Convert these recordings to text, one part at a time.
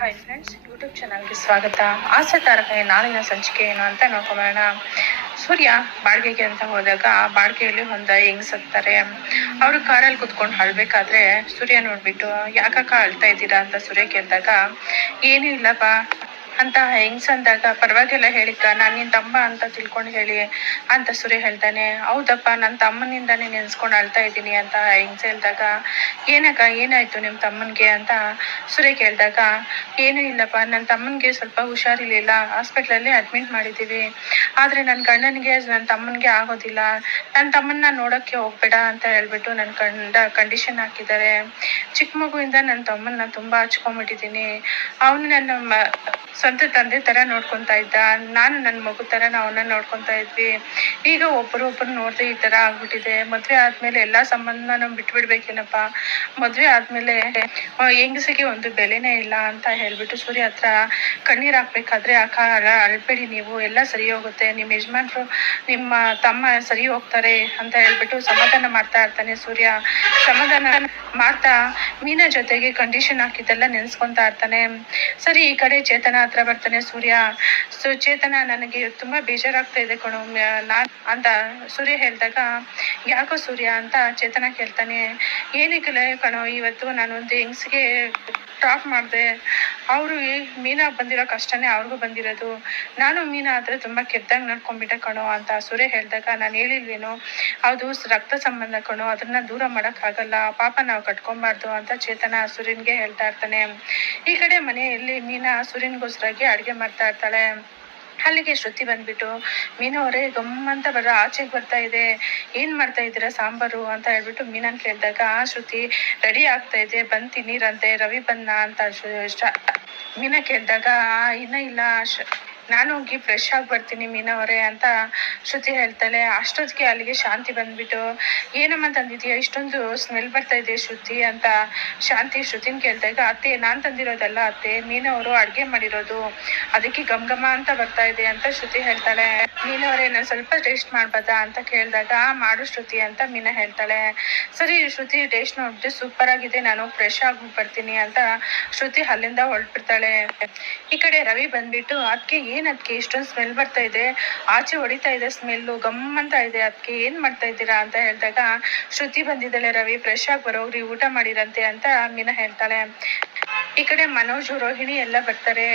Hi friends YouTube ಚಾನಲ್ಗೆ ಸ್ವಾಗತ. ಆಸೆ ತಾರಕ ನಾಳಿನ ಸಂಚಿಕೆ ಏನು ಅಂತ ನೋಡ್ಕೊಂಬೋಣ ಸೂರ್ಯ ಬಾಡಿಗೆಗೆ ಅಂತ ಹೋದಾಗ ಬಾಡಿಗೆಯಲ್ಲಿ ಒಂದು ಹೆಂಗ್ ಸತ್ತಾರೆ? ಅವರು ಕಾರಲ್ಲಿ ಕುತ್ಕೊಂಡು ಅಳ್ಬೇಕಾದ್ರೆ ಸೂರ್ಯ ನೋಡ್ಬಿಟ್ಟು, ಯಾಕಕ್ಕ ಅಳ್ತಾ ಇದ್ದೀರಾ ಅಂತ ಸೂರ್ಯ ಕೇಳಿದಾಗ ಏನೂ ಇಲ್ಲಪ್ಪ ಅಂತ ಹೆಂಗ್ಸ್ ಅಂದಾಗ ಪರವಾಗಿಲ್ಲ ಹೇಳಿಕ್ಕ ನಾನು ನಿನ್ನ ತಮ್ಮ ಅಂತ ತಿಳ್ಕೊಂಡು ಹೇಳಿ ಅಂತ ಸೂರ್ಯ ಹೇಳ್ತಾನೆ. ಹೌದಪ್ಪ ನನ್ನ ತಮ್ಮನಿಂದಾನೇ ನೆನ್ಸ್ಕೊಂಡು ಅಳ್ತಾ ಇದ್ದೀನಿ ಅಂತ ಹೆಂಗ್ಸ್ ಹೇಳ್ದಾಗ, ಏನಕ್ಕ, ಏನಾಯ್ತು ನಿಮ್ಮ ತಮ್ಮನಿಗೆ ಅಂತ ಸೂರ್ಯ ಕೇಳಿದಾಗ, ಏನೂ ಇಲ್ಲಪ್ಪ ನನ್ನ ತಮ್ಮನಿಗೆ ಸ್ವಲ್ಪ ಹುಷಾರಿರ್ಲಿಲ್ಲ. ಹಾಸ್ಪಿಟ್ಲಲ್ಲಿ ಅಡ್ಮಿಟ್ ಮಾಡಿದ್ದೀವಿ ಆದರೆ ನನ್ನ ಗಂಡನಿಗೆ ನನ್ನ ತಮ್ಮನಿಗೆ ಆಗೋದಿಲ್ಲ. ನನ್ನ ತಮ್ಮನ್ನ ನೋಡೋಕ್ಕೆ ಹೋಗ್ಬೇಡ ಅಂತ ಹೇಳ್ಬಿಟ್ಟು ನನ್ನ ಗಂಡ ಕಂಡೀಷನ್ ಹಾಕಿದ್ದಾರೆ. ಚಿಕ್ಕ ಮಗುವಿಂದ ನನ್ನ ತಮ್ಮನ್ನ ತುಂಬ ಹಚ್ಕೊಂಡ್ಬಿಟ್ಟಿದ್ದೀನಿ. ಅವನು ನನ್ನ ಸ್ವಂತ ತಂದೆ ತರ ನೋಡ್ಕೊತಾ ಇದ್ದ. ನಾನು ನನ್ನ ಮಗು ಥರ ಅವನ್ನ ನೋಡ್ಕೊತಾ ಇದ್ವಿ. ಈಗ ಒಬ್ಬರು ಒಬ್ಬರು ನೋಡ್ದೆ ಈ ತರ ಆಗ್ಬಿಟ್ಟಿದೆ. ಮದುವೆ ಆದಮೇಲೆ ಎಲ್ಲ ಸಂಬಂಧನ ಬಿಟ್ಬಿಡ್ಬೇಕೇನಪ್ಪ. ಮದ್ವೆ ಆದಮೇಲೆ ಹೆಂಗಸಿಗೆ ಒಂದು ಬೆಲೆನೇ ಇಲ್ಲ ಅಂತ ಹೇಳ್ಬಿಟ್ಟು ಸೂರ್ಯ ಹತ್ರ ಕಣ್ಣೀರ್ ಹಾಕ್ಬೇಕಾದ್ರೆ ಆ ಕಾಲ ಅಳ್ಬೇಡಿ ನೀವು. ಎಲ್ಲ ಸರಿ ಹೋಗುತ್ತೆ. ನಿಮ್ಮ ಯಜಮಾನ್ರು ನಿಮ್ಮ ತಮ್ಮ ಸರಿ ಹೋಗ್ತಾರೆ ಅಂತ ಹೇಳ್ಬಿಟ್ಟು ಸಮಾಧಾನ ಮಾಡ್ತಾ ಇರ್ತಾನೆ ಸೂರ್ಯ. ಸಮಾಧಾನ ಮಾಡ್ತಾ ಮೀನಾ ಜೊತೆಗೆ ಕಂಡೀಷನ್ ಹಾಕಿದ್ದೆಲ್ಲ ನೆನ್ಸ್ಕೊಂತಾ ಇರ್ತಾನೆ. ಸರಿ, ಈ ಕಡೆ ಚೇತನ ಹತ್ರ ಬರ್ತಾನೆ ಸೂರ್ಯ. ಸುಚೇತನ ನನಗೆ ತುಂಬಾ ಬೇಜಾರಾಗ್ತಾ ಇದೆ ಕಣೋ. ನಾನ್ ಅಂತ ಸೂರ್ಯ ಹೇಳ್ದಾಗ, ಯಾಕೋ ಸೂರ್ಯ? ಅಂತ ಚೇತನ ಕೇಳ್ತಾನೆ. ಏನಕ್ಕೆ ಕಣೋ, ಇವತ್ತು ನಾನು ಒಂದು ಹೆಂಗ್ಸ್ಗೆ ಟಾಪ್ ಮಾಡಿದೆ. ಅವರು ಮೀನಾ ಬಂದಿರೋ ಕಷ್ಟನೇ ಅವ್ರಿಗೂ ಬಂದಿರೋದು. ನಾನು ಮೀನಾ ಆದರೆ ತುಂಬ ಕೆಟ್ಟದಾಗ ನಡ್ಕೊಂಡ್ಬಿಟ್ಟೆ ಕಣೋ ಅಂತ ಸುರೇ ಹೇಳಿದಾಗ ನಾನು ಹೇಳಿಲ್ವೇನೋ ಅದು ರಕ್ತ ಸಂಬಂಧ ಕಣೋ ಅದನ್ನ ದೂರ ಮಾಡೋಕ್ಕಾಗಲ್ಲ. ಪಾಪ ನಾವು ಕಟ್ಕೊಬಾರ್ದು ಅಂತ ಚೇತನ ಸೂರ್ಯನ್ಗೆ ಹೇಳ್ತಾ ಇರ್ತಾನೆ. ಈ ಕಡೆ ಮನೆಯಲ್ಲಿ ಮೀನಾ ಸುರಿನ್ಗೋಸ್ಕರಾಗಿ ಅಡುಗೆ ಮಾಡ್ತಾ ಇರ್ತಾಳೆ. ಅಲ್ಲಿಗೆ ಶ್ರುತಿ ಬಂದ್ಬಿಟ್ಟು ಮೀನಾ ಅವರೇ ಗಮ್ಮಂತ ಬರ ಆಚೆಗೆ ಬರ್ತಾ ಇದೆ. ಏನು ಮಾಡ್ತಾ ಇದ್ದೀರಾ ಸಾಂಬಾರು? ಅಂತ ಹೇಳ್ಬಿಟ್ಟು ಮೀನನ್ ಕೇಳಿದಾಗ ಆ ಶ್ರುತಿ ರೆಡಿ ಆಗ್ತಾ ಇದೆ. ಬಂದ್ ನೀರಂತೆ ರವಿ ಬಂದ ಅಂತ ಮೀನ ಕೇಳಿದಾಗ "ಆ, ಇನ್ನ ಇಲ್ಲ. ನಾನು ಹೋಗಿ ಫ್ರೆಶ್ ಆಗಿ ಬರ್ತೀನಿ ಮೀನಾ ಅವರೇ ಅಂತ ಶ್ರುತಿ ಹೇಳ್ತಾಳೆ. ಅಷ್ಟೊತ್ತಿಗೆ ಅಲ್ಲಿಗೆ ಶಾಂತಿ ಬಂದ್ಬಿಟ್ಟು ಏನಮ್ಮ ತಂದಿದ್ಯಾ? ಇಷ್ಟೊಂದು ಸ್ಮೆಲ್ ಬರ್ತಾ ಇದೆ ಶ್ರುತಿ ಅಂತ ಶಾಂತಿ ಶ್ರುತಿನ ಕೇಳಿದಾಗ ಅತ್ತೆ ನಾನು ತಂದಿರೋದಲ್ಲ ಅತ್ತೆ. ಮೀನಾ ಅವರು ಅಡ್ಗೆ ಮಾಡಿರೋದು. ಅದಕ್ಕೆ ಗಮ್ ಘಮ ಅಂತ ಬರ್ತಾ ಇದೆ ಅಂತ ಶ್ರುತಿ ಹೇಳ್ತಾಳೆ. ಅವರೇ ನಾನು ಸ್ವಲ್ಪ ಟೇಸ್ಟ್ ಮಾಡ್ಬೋದಾ? ಅಂತ ಕೇಳಿದಾಗ "ಆ, ಮಾಡು ಶ್ರುತಿ ಅಂತ ಮೀನಾ ಹೇಳ್ತಾಳೆ. ಸರಿ ಶ್ರುತಿ ಟೇಸ್ಟ್ ನೋಡ್ಬಿಟ್ಟು ಸೂಪರ್ ಆಗಿದೆ. ನಾನು ಫ್ರೆಶ್ ಆಗಿ ಬರ್ತೀನಿ ಅಂತ ಶ್ರುತಿ ಅಲ್ಲಿಂದ ಹೊರಟ್ಬಿಡ್ತಾಳೆ. ಈ ಕಡೆ ರವಿ ಬಂದ್ಬಿಟ್ಟು ಅದಕ್ಕೆ ಏನ್ ಅದಕ್ಕೆ ಇಷ್ಟೊಂದು ಸ್ಮೆಲ್ ಬರ್ತಾ ಇದೆ. ಆಚೆ ಹೊಡಿತಾ ಇದೆ ಸ್ಮೆಲ್ಲು ಗಮ್ ಅಂತ ಇದೆ ಅದಕ್ಕೆ ಏನ್ ಮಾಡ್ತಾ ಇದ್ದೀರಾ ಅಂತ ಹೇಳಿದಾಗ, ಶ್ರುತಿ ಬಂದಿದ್ದಾಳೆ ರವಿ ಫ್ರೆಶ್ ಆಗಿ ಬರೋಗ್ರಿ, ಊಟ ಮಾಡಿರಂತೆ ಅಂತ ಮೀನಾ ಹೇಳ್ತಾಳೆ. ಈ ಕಡೆ ಮನೋಜ್ ರೋಹಿಣಿ ಎಲ್ಲ ಬರ್ತಾರೆ.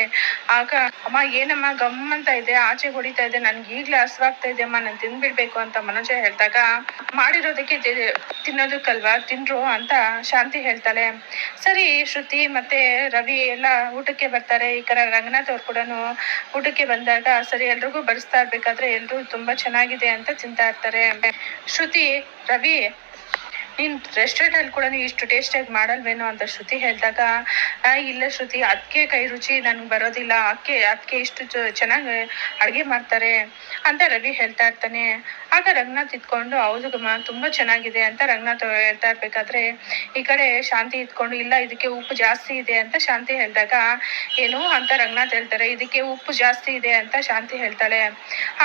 ಆಗ, ಅಮ್ಮ, ಏನಮ್ಮ, ಗಮ್ ಅಂತ ಇದೆ, ಆಚೆ ಹೊಡಿತಾ ಇದೆ, ನನ್ಗೆ ಈಗ್ಲೇ ಹಸ್ವಾಗ್ತಾ ಇದೆ, ಅಮ್ಮ, ನಾನು ತಿನ್ಬಿಡ್ಬೇಕು ಅಂತ ಮನೋಜ ಹೇಳ್ದಾಗ, ಮಾಡಿರೋದಕ್ಕೆ ತಿನ್ನೋದಕ್ಕಲ್ವಾ? ತಿನ್ರು, ಅಂತ ಶಾಂತಿ ಹೇಳ್ತಾಳೆ. ಸರಿ, ಶ್ರುತಿ ಮತ್ತೆ ರವಿ ಎಲ್ಲ ಊಟಕ್ಕೆ ಬರ್ತಾರೆ. ಈ ಕಡೆ ರಂಗನಾಥ್ ಅವ್ರು ಕೂಡ ಊಟಕ್ಕೆ ಬಂದಾಗ, ಸರಿ, ಎಲ್ರಿಗೂ ಬಡಿಸ್ತಾ ಇರ್ಬೇಕಾದ್ರೆ ಎಲ್ರು ತುಂಬಾ ಚೆನ್ನಾಗಿದೆ, ಅಂತ ತಿಂತಾ ಇರ್ತಾರೆ. ಶ್ರುತಿ, ರವಿ ನೀನ್ ರೆಸ್ಟೋರೆಂಟ್ ಅಲ್ಲಿ ಕೂಡ ಇಷ್ಟು ಟೇಸ್ಟ್ ಆಗಿ ಮಾಡಲ್ವೇನೋ ಅಂತ ಶ್ರುತಿ ಹೇಳಿದಾಗ ಇಲ್ಲ ಶ್ರುತಿ ಅದಕ್ಕೆ ಕೈ ರುಚಿ ನನ್ಗೆ ಬರೋದಿಲ್ಲ ಅಕ್ಕೆ ಅದಕ್ಕೆ ಇಷ್ಟು ಚೆನ್ನಾಗಿ ಅಡುಗೆ ಮಾಡ್ತಾರೆ ಅಂತ ರವಿ ಹೇಳ್ತಾ ಇರ್ತಾನೆ. ಆಗ ರಂಗನಾಥ್ ಇದ್ಕೊಂಡು, ಹೌದು ಗಮ್ಮ, ತುಂಬಾ ಚೆನ್ನಾಗಿದೆ ಅಂತ ರಂಗನಾಥ್ ಹೇಳ್ತಾ ಇರ್ಬೇಕಾದ್ರೆ, ಈ ಕಡೆ ಶಾಂತಿ ಇದ್ಕೊಂಡು, ಇಲ್ಲ ಇದಕ್ಕೆ ಉಪ್ಪು ಜಾಸ್ತಿ ಇದೆ ಅಂತ ಶಾಂತಿ ಹೇಳಿದಾಗ, ಏನು ಅಂತ ರಂಗನಾಥ್ ಹೇಳ್ತಾರೆ, ಇದಕ್ಕೆ ಉಪ್ಪು ಜಾಸ್ತಿ ಇದೆ ಅಂತ ಶಾಂತಿ ಹೇಳ್ತಾಳೆ.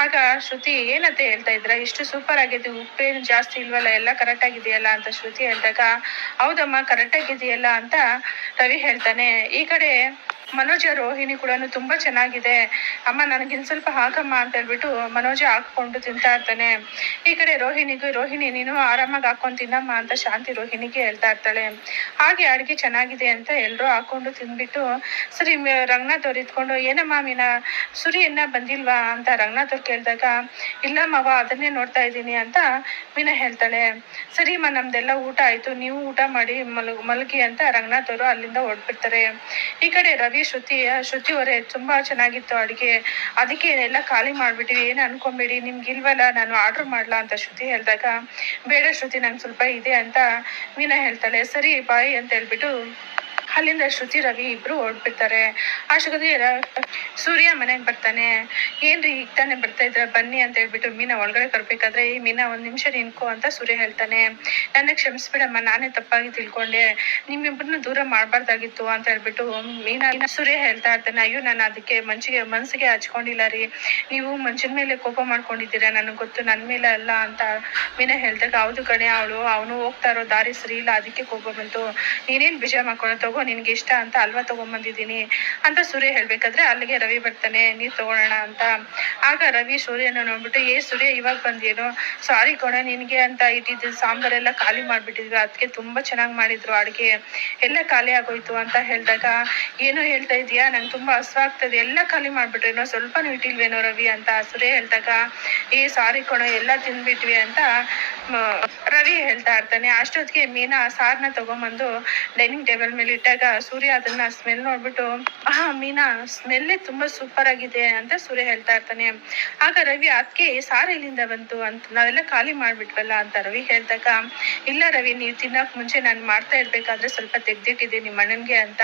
ಆಗ ಶ್ರುತಿ, ಏನಂತ ಹೇಳ್ತಾ ಇದ್ರ, ಇಷ್ಟು ಸೂಪರ್ ಆಗಿದೆ ಉಪ್ಪೇನು ಜಾಸ್ತಿ ಇಲ್ವಲ್ಲ, ಎಲ್ಲ ಕರೆಕ್ಟ್ ಆಗಿದೆಯಲ್ಲ ಅಂತ ಶ್ರುತಿ ಹೇಳಿದಾಗ ಹೌದಮ್ಮ ಕರೆಕ್ಟಾಗಿ ಆಗಿದೆಯಲ್ಲ ಅಂತ ರವಿ ಹೇಳ್ತಾನೆ. ಈ ಕಡೆ ಮನೋಜ ರೋಹಿಣಿ ಕೂಡ ತುಂಬಾ ಚೆನ್ನಾಗಿದೆ. ಅಮ್ಮ ನನಗೆ ಇನ್ ಸ್ವಲ್ಪ ಹಾಕಮ್ಮ ಅಂತ ಹೇಳ್ಬಿಟ್ಟು ಮನೋಜ ಹಾಕೊಂಡು ತಿಂತಾ ಇರ್ತಾನೆ. ಈ ಕಡೆ ರೋಹಿಣಿಗೂ, ರೋಹಿಣಿ, ನೀನು ಆರಾಮಾಗಿ ಹಾಕೊಂಡು ತಿನ್ನಮ್ಮ ಅಂತ ಶಾಂತಿ ರೋಹಿಣಿಗೆ ಹೇಳ್ತಾ ಇರ್ತಾಳೆ. ಹಾಗೆ ಅಡುಗೆ ಚೆನ್ನಾಗಿದೆ ಅಂತ ಎಲ್ಲರೂ ಹಾಕೊಂಡು ತಿಂದ್ಬಿಟ್ಟು, ಸರಿ ರಂಗನಾಥ್ ಅವ್ರು ಇದ್ಕೊಂಡು, ಏನಮ್ಮ ಮೀನ ಸುರಿಯನ್ನ ಬಂದಿಲ್ವಾ? ಅಂತ ರಂಗನಾಥ್ ಅವ್ರು ಕೇಳಿದಾಗ, ಇಲ್ಲ ಮಾವ, ಅದನ್ನೇ ನೋಡ್ತಾ ಇದ್ದೀನಿ ಅಂತ ಮೀನಾ ಹೇಳ್ತಾಳೆ. ಸರಿಮ್ಮ ನಮ್ದೆಲ್ಲ ಊಟ ಆಯ್ತು, ನೀವು ಊಟ ಮಾಡಿ ಮಲ್ ಮಲಗಿ ಅಂತ ರಂಗನಾಥ್ ಅವರು ಅಲ್ಲಿಂದ ಹೊರಟ್ಬಿಡ್ತಾರೆ. ಈ ಕಡೆ ರವಿ ಶ್ರುತಿ ಶ್ರುತಿ ಅವರೇ ತುಂಬಾ ಚೆನ್ನಾಗಿತ್ತು ಅಡಿಗೆ. ಅದಕ್ಕೆ ಎಲ್ಲ ಖಾಲಿ ಮಾಡಿಬಿಟ್ಟಿವಿ ಏನು ಅನ್ಕೊಂಬೇಡಿ, ನಿಮ್ಗೆ ಇಲ್ವಲ್ಲ, ನಾನು ಆರ್ಡರ್ ಮಾಡ್ಲಾ ಅಂತ ಶ್ರುತಿ ಹೇಳಿದಾಗ, ಬೇಡ ಶ್ರುತಿ, ನಂಗೆ ಸ್ವಲ್ಪ ಇದೆ ಅಂತ ಮೀನಾ ಹೇಳ್ತಾಳೆ. ಸರಿ ಬಾಯ್ ಅಂತ ಹೇಳ್ಬಿಟ್ಟು ಅಲ್ಲಿಂದ ಶ್ರುತಿ ರವಿ ಇಬ್ರು ಹೊರಟ್ಬಿಡ್ತಾರೆ. ಅಷ್ಟೊತ್ತಿಗೆ ಸೂರ್ಯ ಮನೆಗೆ ಬರ್ತಾನೆ. ಏನ್ರಿ ಈಗ ತಾನೇ ಬರ್ತಾ ಇದ್ರ? ಬನ್ನಿ ಅಂತ ಹೇಳ್ಬಿಟ್ಟು ಮೀನಾ ಒಳಗಡೆ ಕರ್ಬೇಕಾದ್ರೆ ಈ ಮೀನಾ, ಒಂದ್ ನಿಮಿಷ ನಿನ್ಕೋ ಅಂತ ಸೂರ್ಯ ಹೇಳ್ತಾನೆ. ನನ್ನ ಕ್ಷಮಿಸ್ಬಿಡಮ್ಮ, ನಾನೇ ತಪ್ಪಾಗಿ ತಿಳ್ಕೊಂಡೆ. ನಿಮ್ಮಿಬ್ಬರನ್ನ ದೂರ ಮಾಡ್ಬಾರ್ದಾಗಿತ್ತು ಅಂತ ಹೇಳ್ಬಿಟ್ಟು, ಮೀನಾ ಸೂರ್ಯ ಹೇಳ್ತಾ ಇರ್ತಾನೆ. ಅಯ್ಯೋ, ನಾನು ಅದಕ್ಕೆ ಮನ್ಸಿಗೆ ಮನ್ಸಿಗೆ ಹಚ್ಕೊಂಡಿಲ್ಲ ರೀ. ನೀವು ಮನ್ಸಿನ ಮೇಲೆ ಕೋಪ ಮಾಡ್ಕೊಂಡಿದ್ದೀರಾ? ನನಗೆ ಗೊತ್ತು ನನ್ನ ಮೇಲೆ ಅಲ್ಲ ಅಂತ ಮೀನಾ ಹೇಳ್ದಾಗ, ಹೌದು ಕಣೆ, ಅವಳು, ಅವನು ಹೋಗ್ತಾ ಇರೋ ದಾರಿ ಸರಿ ಇಲ್ಲ, ಅದಕ್ಕೆ ಕೋಪ ಬಂತು. ನೀನೇನ್ ವಿಜಯ ಮಾಡ್ಕೊಂಡು ತಗೋ ತಗೋ ನಿನ್ಗೆ ಇಷ್ಟ ಅಂತ ಅಲ್ವಾ ತಗೊಂಬಂದಿದ್ದೀನಿ ಅಂತ ಸೂರ್ಯ ಹೇಳ್ಬೇಕಾದ್ರೆ ಅಲ್ಲಿಗೆ ರವಿ ಬರ್ತಾನೆ ನೀ ತಗೊಳ್ಳೋಣ ಅಂತ. ಆಗ ರವಿ ಸೂರ್ಯನ ನೋಡ್ಬಿಟ್ಟು, ಏ ಸೂರ್ಯ, ಇವಾಗ ಬಂದೇನು ಸಾರಿ ಕಣ, ನಿನಗೆ ಅಂತ ಇಟ್ಟಿದ್ದು ಸಾಂಬಾರೆಲ್ಲ ಖಾಲಿ ಮಾಡ್ಬಿಟ್ಟಿದ್ರು ಅದಕ್ಕೆ ತುಂಬಾ ಚೆನ್ನಾಗಿ ಮಾಡಿದ್ರು ಅಡ್ಗೆ. ಎಲ್ಲ ಖಾಲಿ ಆಗೋಯ್ತು ಅಂತ ಹೇಳಿದಾಗ, ಏನೋ ಹೇಳ್ತಾ ಇದೀಯಾ ನಂಗೆ ತುಂಬಾ ಹಸ್ವಾಗ್ತದೆ ಎಲ್ಲ ಖಾಲಿ ಮಾಡಿಬಿಟ್ರೇನೋ ಸ್ವಲ್ಪನೂ ಇಟ್ಟಿಲ್ವೇನೋ ರವಿ? ಅಂತ ಸೂರ್ಯ ಹೇಳ್ದಾಗ, ಏ, ಸಾರಿ ಕಣೋ, ಎಲ್ಲ ತಿಂದ್ಬಿಟ್ವಿ ಅಂತ ರವಿ ಹೇಳ್ತಾ ಇರ್ತಾನೆ. ಅಷ್ಟೊತ್ತಿಗೆ ಮೀನಾ ಸಾರ್ನ ತಗೊಂಬಂದು ಡೈನಿಂಗ್ ಟೇಬಲ್ ಮೇಲೆ ಇಟ್ಟಾಗ ಸೂರ್ಯ ಅದನ್ನ ಸ್ಮೆಲ್ ನೋಡ್ಬಿಟ್ಟು ಆ ಮೀನಾ ಸ್ಮೆಲ್ಲೇ ತುಂಬಾ ಸೂಪರ್ ಆಗಿದೆ ಅಂತ ಸೂರ್ಯ ಹೇಳ್ತಾ ಇರ್ತಾನೆ. ಆಗ ರವಿ ಅದಕ್ಕೆ ಸಾರ್ ಎಲ್ಲಿಂದ ಬಂತು? ಅಂತ ನಾವೆಲ್ಲ ಖಾಲಿ ಮಾಡ್ಬಿಟ್ವಲ್ಲ ಅಂತ ರವಿ ಹೇಳ್ದಾಗ, ಇಲ್ಲ ರವಿ, ನೀವು ತಿನ್ನಕ್ ಮುಂಚೆ ನಾನು ಮಾಡ್ತಾ ಇರ್ಬೇಕಾದ್ರೆ ಸ್ವಲ್ಪ ತೆಗ್ದಿಟ್ಟಿದ್ದೆ ನಿಮ್ಮ ಅಣ್ಣನ್ಗೆ ಅಂತ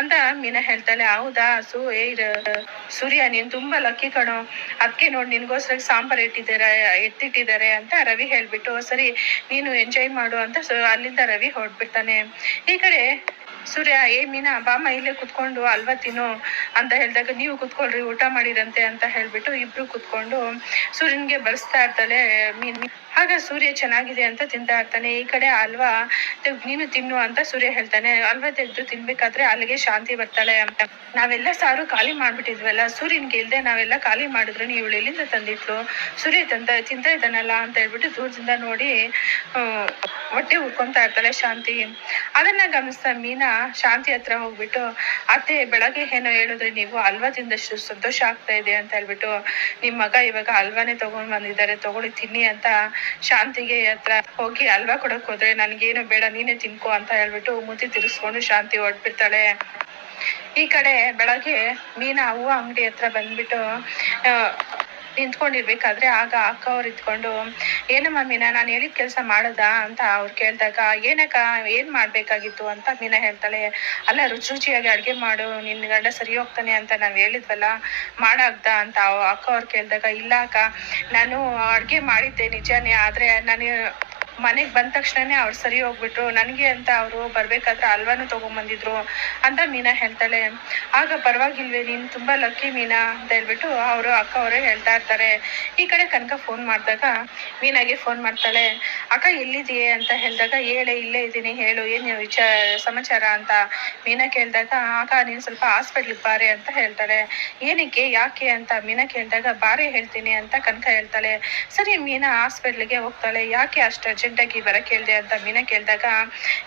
ಅಂತ ಮೀನಾ ಹೇಳ್ತಾಳೆ. ಹೌದಾ? ಸು, ಏ ಸೂರ್ಯ, ನೀನ್ ತುಂಬಾ ಲಕ್ಕಿ ಕಣೋ. ಅದಕ್ಕೆ ನೋಡಿ ನಿನ್ಗೋಸ್ಕರ ಸಾಂಬಾರ್ ಇಟ್ಟಿದ್ದಾರೆ ಎತ್ತಿಟ್ಟಿದ್ದಾರೆ ಅಂತ ರವಿ ಹೇಳ್ಬಿಟ್ಟು, ಸರಿ ನೀನು ಎಂಜಾಯ್ ಮಾಡು ಅಂತ ಸೊ ಅಲ್ಲಿಂದ ರವಿ ಹೊರಟ್ಬಿಡ್ತಾನೆ. ಈ ಕಡೆ ಸೂರ್ಯ, ಏ ಮೀನಾ ಬಾಮ ಇಲ್ಲೇ ಕುತ್ಕೊಂಡು ಅಲ್ವಾ ತಿನ್ನು ಅಂತ ಹೇಳಿದಾಗ, ನೀವು ಕುತ್ಕೊಳ್ರಿ, ಊಟ ಮಾಡಿರಂತೆ ಅಂತ ಹೇಳ್ಬಿಟ್ಟು ಇಬ್ರು ಕುತ್ಕೊಂಡು ಸೂರ್ಯನ್ಗೆ ಬರ್ಸ್ತಾ ಇರ್ತಾಳೆ ಮೀನ್ ಆಗ ಸೂರ್ಯ ಚೆನ್ನಾಗಿದೆ ಅಂತ ತಿಂತಾ ಇರ್ತಾನೆ. ಈ ಕಡೆ ಅಲ್ವಾ ನೀನು ತಿನ್ನು ಅಂತ ಸೂರ್ಯ ಹೇಳ್ತಾನೆ. ಅಲ್ವಾ ತೆಗೆದು ತಿನ್ಬೇಕಾದ್ರೆ ಅಲ್ಲಿಗೆ ಶಾಂತಿ ಬರ್ತಾಳೆ ಅಂತ. ನಾವೆಲ್ಲ ಸಾರು ಖಾಲಿ ಮಾಡ್ಬಿಟ್ಟಿದ್ವಲ್ಲ, ಸೂರ್ಯನ್ಗೆ ಇಲ್ದೆ ನಾವೆಲ್ಲ ಖಾಲಿ ಮಾಡಿದ್ರು ನೀವು ಎಲ್ಲಿಂದ ತಂದಿಟ್ಲು ಸೂರ್ಯ ತಂದ, ತಿಂತಾ ಇದ್ದಾನಲ್ಲ ಅಂತ ಹೇಳ್ಬಿಟ್ಟು ದೂರದಿಂದ ನೋಡಿ ಹೊಟ್ಟೆ ಉಟ್ಕೊಂತಾ ಇರ್ತಾಳೆ ಶಾಂತಿ. ಅದನ್ನ ಗಮನಿಸ್ತಾ ಮೀನಾ ಶಾಂತಿ ಹತ್ರ ಹೋಗ್ಬಿಟ್ಟು, ಅತ್ತೆ, ಬೆಳಗ್ಗೆ ಏನೋ ಹೇಳಿದ್ರೆ ನೀವು ಅಲ್ವಾ ತಿಂದಷ್ಟು ಸಂತೋಷ ಆಗ್ತಾ ಇದೆ? ಅಂತ ಹೇಳ್ಬಿಟ್ಟು, ನಿಮ್ ಮಗ ಇವಾಗ ಹಲ್ವಾನೇ ತಗೊಂಡ್ ಬಂದಿದ್ದಾರೆ, ತಗೊಳ್ಳಿ, ತಿನ್ನಿ ಅಂತ ಶಾಂತಿಗೆ ಹತ್ರ ಹೋಗಿ ಹಲ್ವಾ ಕೊಡಕ್ ಹೋದ್ರೆ? ನನ್ಗೇನು ಬೇಡ, ನೀನೇ ತಿನ್ಕೋ ಅಂತ ಹೇಳ್ಬಿಟ್ಟು ಮುದ್ದೆ ತಿರ್ಸ್ಕೊಂಡು ಶಾಂತಿ ಹೊಟ್ಬಿಡ್ತಾಳೆ ಈ ಕಡೆ ಬೆಳಗ್ಗೆ ಮೀನಾ ಹೂವು ಅಂಗಡಿ ಹತ್ರ ಬಂದ್ಬಿಟ್ಟು ನಿಂತ್ಕೊಂಡಿರ್ಬೇಕಾದ್ರೆ ಆಗ ಅಕ್ಕ ಅವ್ರು ಇದ್ಕೊಂಡು ಏನಮ್ಮ ಮೀನಾ ನಾನು ಹೇಳಿದ ಕೆಲಸ ಮಾಡೋದಾ? ಅಂತ ಅವ್ರು ಕೇಳಿದಾಗ, ಏನಕ್ಕ, ಏನ್ ಮಾಡ್ಬೇಕಾಗಿತ್ತು? ಅಂತ ಮೀನಾ ಹೇಳ್ತಾಳೆ, ಅಲ್ಲ ರುಚಿ ರುಚಿಯಾಗಿ ಅಡ್ಗೆ ಮಾಡು ನಿನ್ನ ಗಂಡ ಸರಿ ಹೋಗ್ತಾನೆ ಅಂತ ನಾವ್ ಹೇಳಿದ್ವಲ್ಲ, ಮಾಡಾಗ್ದ? ಅಂತ ಅಕ್ಕ ಅವ್ರು ಕೇಳಿದಾಗ, ಇಲ್ಲ ಅಕ್ಕ, ನಾನು ಅಡ್ಗೆ ಮಾಡಿದ್ದೆ ನಿಜಾನೇ, ಆದ್ರೆ ನಾನು ಮನೆಗ್ ಬಂದ ತಕ್ಷಣನೇ ಅವ್ರು ಸರಿ ಹೋಗ್ಬಿಟ್ರು. ನನಗೆ ಅಂತ ಅವರು ಬರಬೇಕಾದ್ರೆ ಹಲ್ವಾನು ತಗೊಂಬಂದಿದ್ರು ಅಂತ ಮೀನಾ ಹೇಳ್ತಾಳೆ. ಆಗ ಪರವಾಗಿಲ್ವೇ, ನೀನು ತುಂಬಾ ಲಕ್ಕಿ ಮೀನಾ ಅಂತ ಹೇಳ್ಬಿಟ್ಟು ಅವರು ಅಕ್ಕ ಅವರೇ ಹೇಳ್ತಾ ಇರ್ತಾರೆ. ಈ ಕಡೆ ಕನಕ ಫೋನ್ ಮಾಡಿದಾಗ ಮೀನಾಗೆ ಫೋನ್ ಮಾಡ್ತಾಳೆ. ಅಕ್ಕ ಎಲ್ಲಿದೆಯೇ ಅಂತ ಹೇಳಿದಾಗ, ಹೇಳೆ, ಇಲ್ಲೇ ಇದ್ದೀನಿ, ಹೇಳು, ಏನು ವಿಚಾರ ಸಮಾಚಾರ ಅಂತ? ಮೀನಾ ಕೇಳಿದಾಗ, ಅಕ್ಕ, ನೀನು ಸ್ವಲ್ಪ ಹಾಸ್ಪಿಟ್ಲಿಗೆ ಬಾರೆ ಅಂತ ಹೇಳ್ತಾಳೆ. ಏನಕ್ಕೆ, ಯಾಕೆ? ಅಂತ ಮೀನಾ ಕೇಳಿದಾಗ, ಬಾರೆ ಹೇಳ್ತೀನಿ ಅಂತ ಕನಕ ಹೇಳ್ತಾಳೆ. ಸರಿ ಮೀನಾ ಹಾಸ್ಪಿಟ್ಲಿಗೆ ಹೋಗ್ತಾಳೆ. ಯಾಕೆ ಅಷ್ಟು ಅರ್ಜೆಂಟಾಗಿ ಬರಕ್ ಹೇಳ್ದೆ ಅಂತ ಮೀನಾ ಕೇಳಿದಾಗ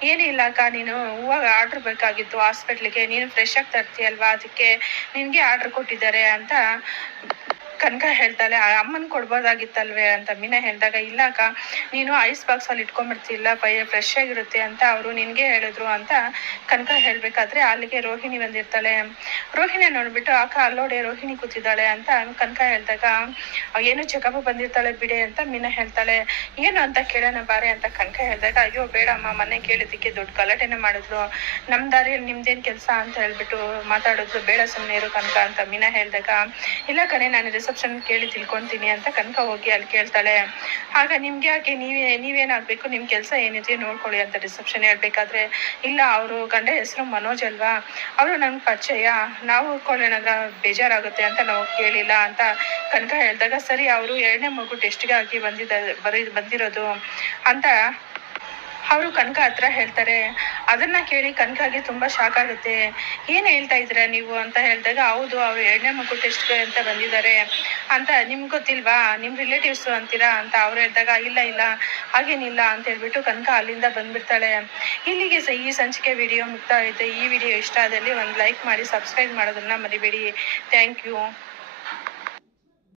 ಏನಿಲ್ಲ ಅಕ್ಕ, ನೀನು ಹೂವಾಗ ಆರ್ಡ್ರ್ ಬೇಕಾಗಿತ್ತು ಹಾಸ್ಪಿಟ್ಲಿಗೆ ನೀನು ಫ್ರೆಶ್ ಆಗಿ ತರ್ತೀಯಲ್ವಾ, ಅದಕ್ಕೆ ನಿನಗೆ ಆರ್ಡ್ರ್ ಕೊಟ್ಟಿದ್ದಾರೆ ಅಂತ ಕನಕ ಹೇಳ್ತಾಳೆ ಅಮ್ಮನ್ ಕೊಡ್ಬೋದಾಗಿತ್ತಲ್ವೇ ಅಂತ ಮೀನಾ ಹೇಳ್ದಾಗ ಇಲ್ಲ ಅಕ್ಕ ನೀನು ಐಸ್ ಬಾಕ್ಸ್ ಅಲ್ಲಿ ಇಟ್ಕೊಂಡ್ಬಿಡ್ತಿಲ್ಲ ಪೈ ಫ್ರೆಶ್ ಆಗಿರುತ್ತೆ ಅಂತ ಅವರು ನಿನ್ಗೆ ಹೇಳಿದ್ರು ಅಂತ ಕನಕ ಹೇಳ್ಬೇಕಾದ್ರೆ ಅಲ್ಲಿಗೆ ರೋಹಿಣಿ ಬಂದಿರ್ತಾಳೆ. ರೋಹಿಣಿ ನೋಡ್ಬಿಟ್ಟು, ಅಕ್ಕ, ಅಲ್ಲೋಡೆ ರೋಹಿಣಿ ಕೂತಿದ್ದಾಳೆ ಅಂತ ಕನಕ ಹೇಳಿದಾಗ, ಏನು ಚೆಕಪ್ ಬಂದಿರ್ತಾಳೆ ಬಿಡೆ ಅಂತ ಮೀನಾ ಹೇಳ್ತಾಳೆ. ಏನು ಅಂತ ಕೇಳೋಣ ಬಾರೆ ಅಂತ ಕನಕ ಹೇಳಿದಾಗ, ಅಯ್ಯೋ, ಬೇಡಮ್ಮ, ಮನೆ ಕೇಳಿದ್ದಕ್ಕೆ ದೊಡ್ಡ ಗಲಾಟೆನೆ ಮಾಡಿದ್ರು ನಮ್ಮ ದಾರಿಯಲ್ಲಿ ನಿಮ್ದೇನ್ ಕೆಲಸ? ಅಂತ ಹೇಳ್ಬಿಟ್ಟು ಮಾತಾಡಿದ್ರು. ಬೇಡ ಸುಮ್ಮನೆ ಇರು ಕನಕ ಅಂತ ಮೀನಾ ಹೇಳ್ದಾಗ, ಇಲ್ಲ ಕಣೆ ನಾನು ಕೇಳಿ ತಿಳ್ಕೊಂತೀನಿ ಅಂತ ಕನಕ ಹೋಗಿ ಅಲ್ಲಿ ಕೇಳ್ತಾಳೆ. ಆಗ ನಿಮ್ಗೆ ಯಾಕೆ ನೀವೇ, ನೀವೇನಾಗಬೇಕು? ನಿಮ್ಮ ಕೆಲಸ ಏನಿದೆಯೋ ನೋಡ್ಕೊಳ್ಳಿ ಅಂತ ರಿಸೆಪ್ಷನ್ ಹೇಳ್ಬೇಕಾದ್ರೆ, ಇಲ್ಲ, ಅವರು ಗಂಡ ಹೆಸರು ಮನೋಜ್ ಅಲ್ವಾ? ಅವರು ನನ್ಗೆ ಪರಿಚಯ. ನಾವು ಉಳ್ಕೊಳ್ಳೋಣ ಬೇಜಾರಾಗುತ್ತೆ ಅಂತ ನಾವು ಕೇಳಿಲ್ಲ ಅಂತ ಕನಕ ಹೇಳಿದಾಗ, ಸರಿ, ಅವರು ಎರಡನೇ ಮಗು ಟೆಸ್ಟ್ಗೆ ಹಾಕಿ ಬಂದಿದ್ದ, ಬರೀ, ಬಂದಿರೋದು ಅಂತ ಅವರು ಕನಕ ಹತ್ರ ಹೇಳ್ತಾರೆ. ಅದನ್ನ ಕೇಳಿ ಕನಕಾಗೆ ತುಂಬಾ ಶಾಕ್ ಆಗುತ್ತೆ. ಏನ್ ಹೇಳ್ತಾ ಇದ್ದೀರಾ ನೀವು ಅಂತ ಹೇಳಿದಾಗ, ಹೌದು, ಅವ್ರು ಎರಡನೇ ಮಗು ಟೆಸ್ಟ್ಗೆ ಅಂತ ಬಂದಿದ್ದಾರೆ. ಅಂತ ನಿಮ್ಗೆ ಗೊತ್ತಿಲ್ವಾ? ನಿಮ್ ರಿಲೇಟಿವ್ಸ್ ಅಂತೀರಾ? ಅಂತ ಅವ್ರು ಹೇಳಿದಾಗ, ಇಲ್ಲ ಇಲ್ಲ, ಹಾಗೇನಿಲ್ಲ ಅಂತ ಹೇಳ್ಬಿಟ್ಟು ಕನಕ ಅಲ್ಲಿಂದ ಬಂದ್ಬಿಡ್ತಾಳೆ. ಇಲ್ಲಿಗೆ ಈ ಸಂಚಿಕೆ ವಿಡಿಯೋ ಮುಕ್ತಾಯ ಆಯ್ತು ಈ ವಿಡಿಯೋ ಇಷ್ಟ ಆದಲ್ಲಿ ಒಂದು ಲೈಕ್ ಮಾಡಿ ಸಬ್ಸ್ಕ್ರೈಬ್ ಮಾಡೋದನ್ನ ಮರಿಬೇಡಿ. Thank you